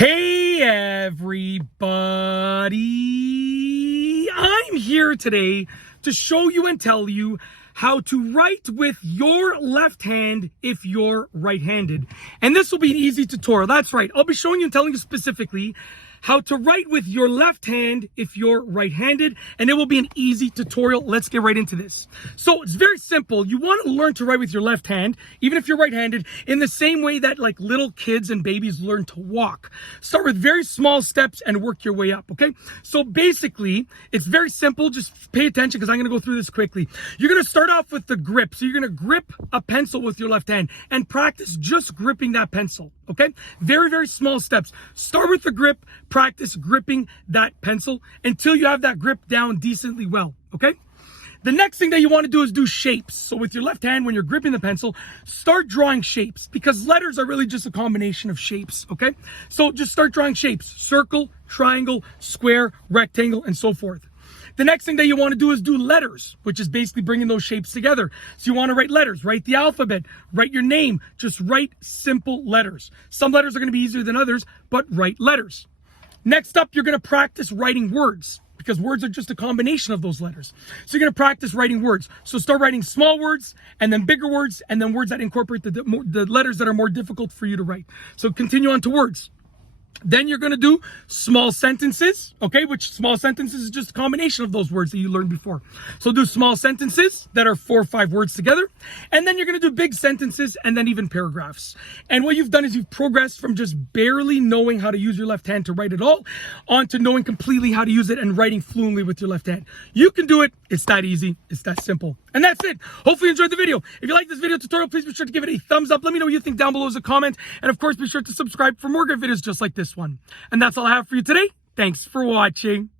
Hey everybody, I'm here today to show you and tell you how to write with your left hand if you're right-handed. And this will be an easy tutorial. That's right, I'll be showing you and telling you specifically how to write with your left hand if you're right-handed, and it will be an easy tutorial. Let's get right into this. So it's very simple. You want to learn to write with your left hand, even if you're right-handed, in the same way that like little kids and babies learn to walk. Start with very small steps and work your way up, okay? So basically, it's very simple. Just pay attention because I'm going to go through this quickly. You're going to start off with the grip. So you're going to grip a pencil with your left hand and practice just gripping that pencil, okay? Very, very small steps. Start with the grip. Practice gripping that pencil until you have that grip down decently well, okay? The next thing that you want to do is do shapes. So with your left hand, when you're gripping the pencil, start drawing shapes because letters are really just a combination of shapes, okay? So just start drawing shapes: circle, triangle, square, rectangle, and so forth. The next thing that you want to do is do letters, which is basically bringing those shapes together. So you want to write letters, write the alphabet, write your name, just write simple letters. Some letters are going to be easier than others, but write letters. Next up, you're going to practice writing words because words are just a combination of those letters. So you're going to practice writing words. So start writing small words and then bigger words and then words that incorporate the letters that are more difficult for you to write. So continue on to words. Then you're going to do small sentences, okay? Which small sentences is just a combination of those words that you learned before. So do small sentences that are 4 or 5 words together. And then you're going to do big sentences and then even paragraphs. And what you've done is you've progressed from just barely knowing how to use your left hand to write it all onto knowing completely how to use it and writing fluently with your left hand. You can do it. It's that easy. It's that simple. And that's it. Hopefully you enjoyed the video. If you like this video tutorial, please be sure to give it a thumbs up. Let me know what you think down below as a comment. And of course, be sure to subscribe for more great videos just like this one. And that's all I have for you today. Thanks for watching.